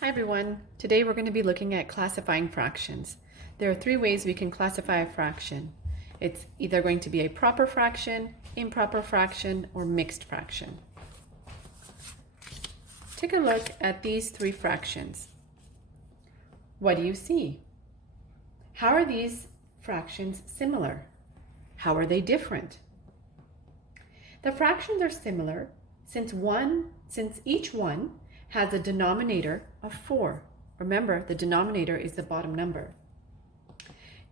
Hi everyone. Today we're going to be looking at classifying fractions. There are three ways we can classify a fraction. It's either going to be a proper fraction, improper fraction, or mixed fraction. Take a look at these three fractions. What do you see? How are these fractions similar? How are they different? The fractions are similar since each one has a denominator of 4. Remember, the denominator is the bottom number.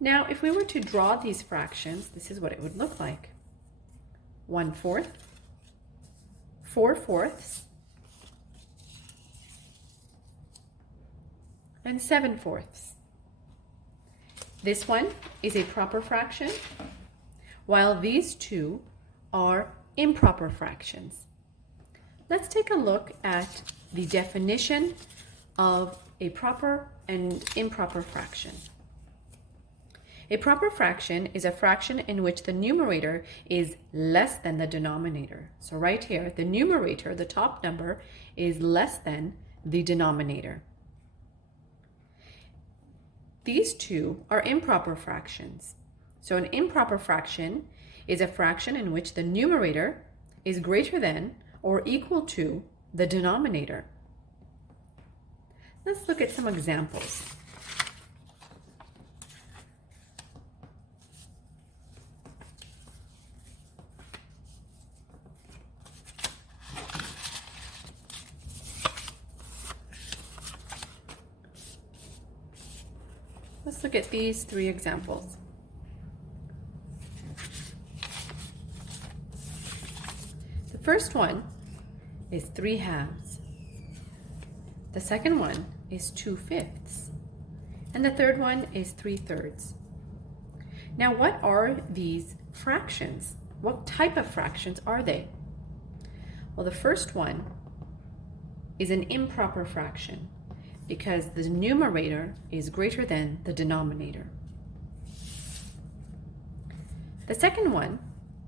Now, if we were to draw these fractions, this is what it would look like. 1/4, 4/4, and 7/4. This one is a proper fraction, while these two are improper fractions. Let's take a look at the definition of a proper and improper fraction. A proper fraction is a fraction in which the numerator is less than the denominator. So right here, the numerator, the top number, is less than the denominator. These two are improper fractions. So an improper fraction is a fraction in which the numerator is greater than or equal to the denominator. Let's look at some examples. Let's look at these three examples. The first one is 3/2. The second one is 2/5. And the third one is 3/3. Now, what are these fractions? What type of fractions are they? Well, the first one is an improper fraction because the numerator is greater than the denominator. The second one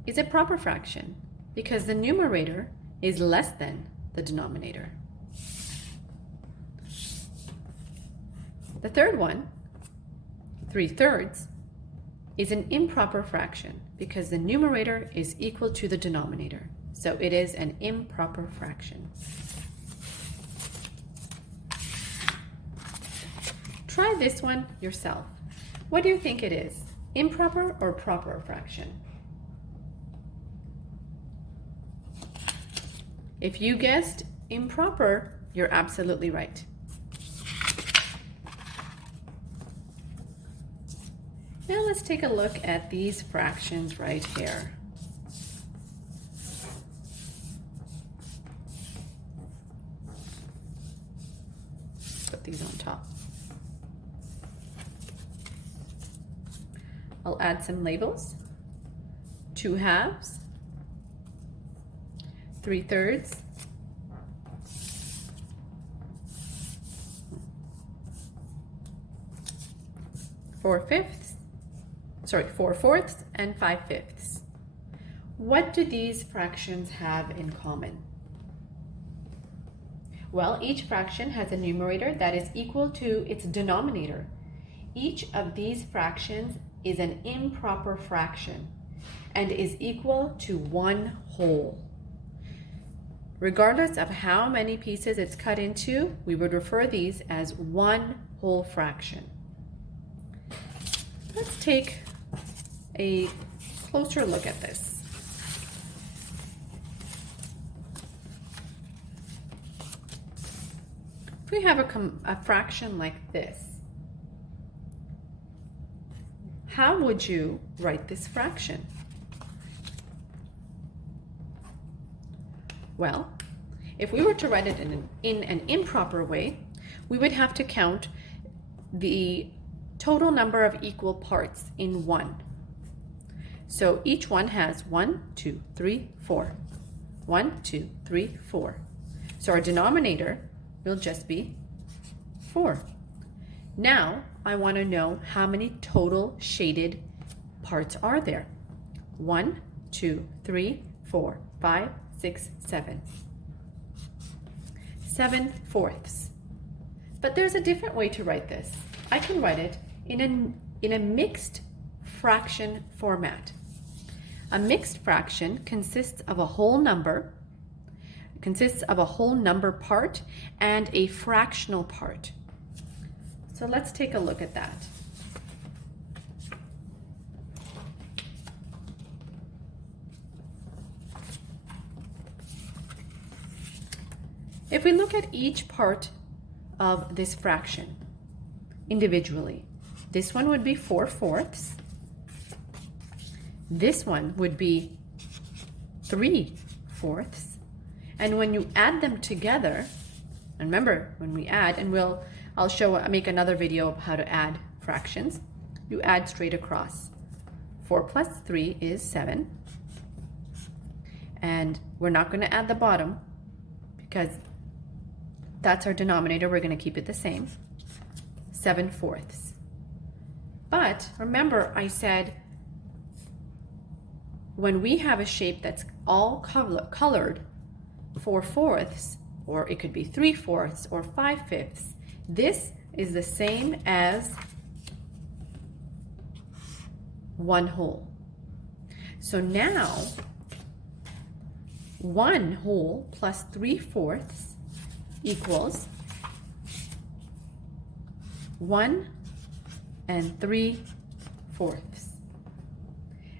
is a proper fraction because the numerator is less than the denominator. The third one, 3/3, is an improper fraction because the numerator is equal to the denominator. So it is an improper fraction. Try this one yourself. What do you think it is? Improper or proper fraction? If you guessed improper, you're absolutely right. Now let's take a look at these fractions right here. Put these on top. I'll add some labels. 2/2, 3/3, 4/4, and 5/5. What do these fractions have in common? Well, each fraction has a numerator that is equal to its denominator. Each of these fractions is an improper fraction and is equal to one whole. Regardless of how many pieces it's cut into, we would refer these as one whole fraction. Let's take a closer look at this. If we have a fraction like this, how would you write this fraction? Well, if we were to write it in an improper way, we would have to count the total number of equal parts in 1. So each one has 1, 2, 3, 4. 1, 2, 3, 4. So our denominator will just be 4. Now I want to know how many total shaded parts are there. 1, 2, 3, 4, 5, 6, 7. 7/4. But there's a different way to write this. I can write it in a mixed fraction format. A mixed fraction consists of a whole number part and a fractional part. So let's take a look at that. If we look at each part of this fraction individually, this one would be 4/4. This one would be 3/4. And when you add them together, and remember when we add, and I'll make another video of how to add fractions. You add straight across. 4 plus 3 is 7. And we're not going to add the bottom because that's our denominator. We're going to keep it the same. 7/4. But remember I said when we have a shape that's all colored 4/4, or it could be 3/4 or 5/5, this is the same as 1 whole. So now 1 whole plus 3/4 equals 1 3/4.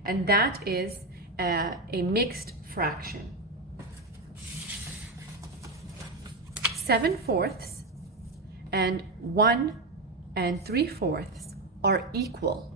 And that is a mixed fraction. 7/4 and 1 3/4 are equal.